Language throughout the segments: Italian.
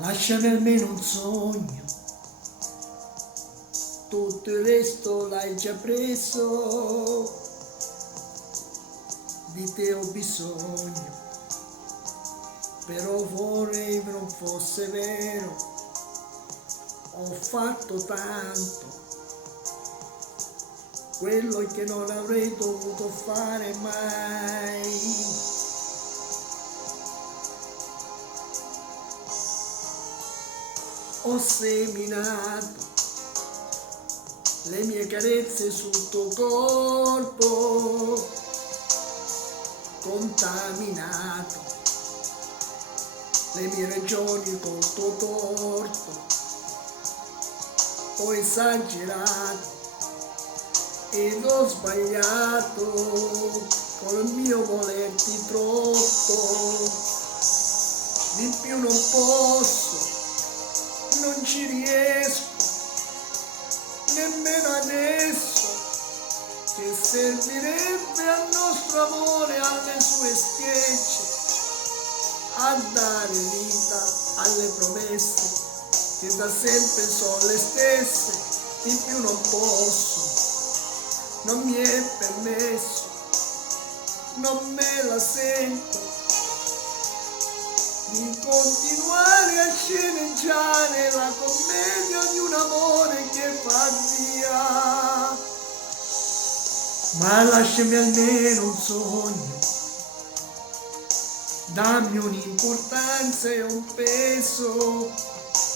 Lasciami almeno un sogno, tutto il resto l'hai già preso, di te ho bisogno, però vorrei non fosse vero, ho fatto tanto, quello che non avrei dovuto fare mai. Ho seminato le mie carezze sul tuo corpo, contaminato le mie ragioni col tuo torto, ho esagerato ed ho sbagliato col mio volerti troppo, di più non posso, non ci riesco, nemmeno adesso, che servirebbe al nostro amore, alle sue schiacce, a dare vita alle promesse che da sempre sono le stesse, di più non posso, non mi è permesso, non me la sento di continuare a sceneggiare la commedia di un amore che fa via. Ma lasciami almeno un sogno, dammi un'importanza e un peso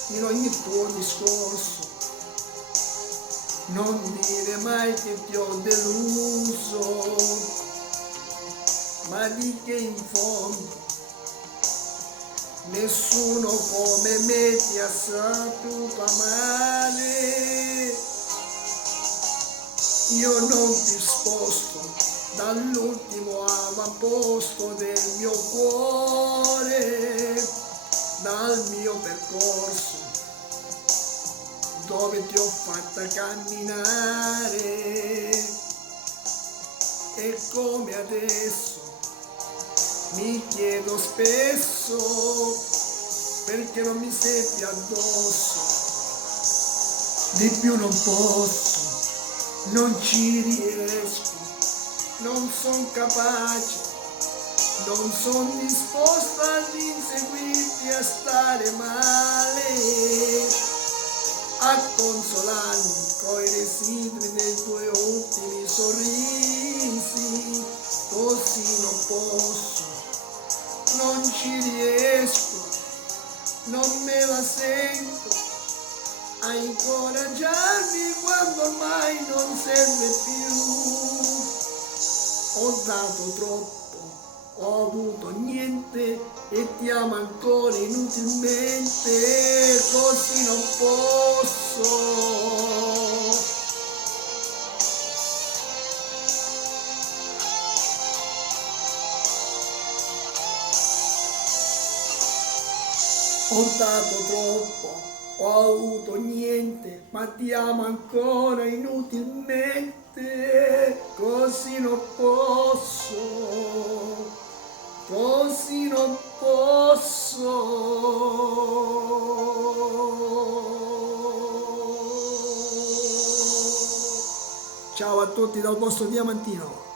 in ogni tuo discorso, non dire mai che ti ho deluso, ma di che in fondo nessuno come me ti ha saputo amare. Io non ti sposto dall'ultimo avamposto del mio cuore, dal mio percorso, dove ti ho fatta camminare, e come adesso mi chiedo spesso perché non mi senti addosso, di più non posso, non ci riesco, non son capace, non son disposta ad inseguirti, a stare male, a consolarmi coi residui dei tuoi ultimi sorrisi, così non posso, non ci riesco, non me la sento a incoraggiarmi quando ormai non serve più. Ho dato troppo, ho avuto niente e ti amo ancora inutilmente, così non posso. Ho dato troppo, ho avuto niente, ma ti amo ancora inutilmente, così non posso, così non posso. Ciao a tutti dal vostro Diamantino.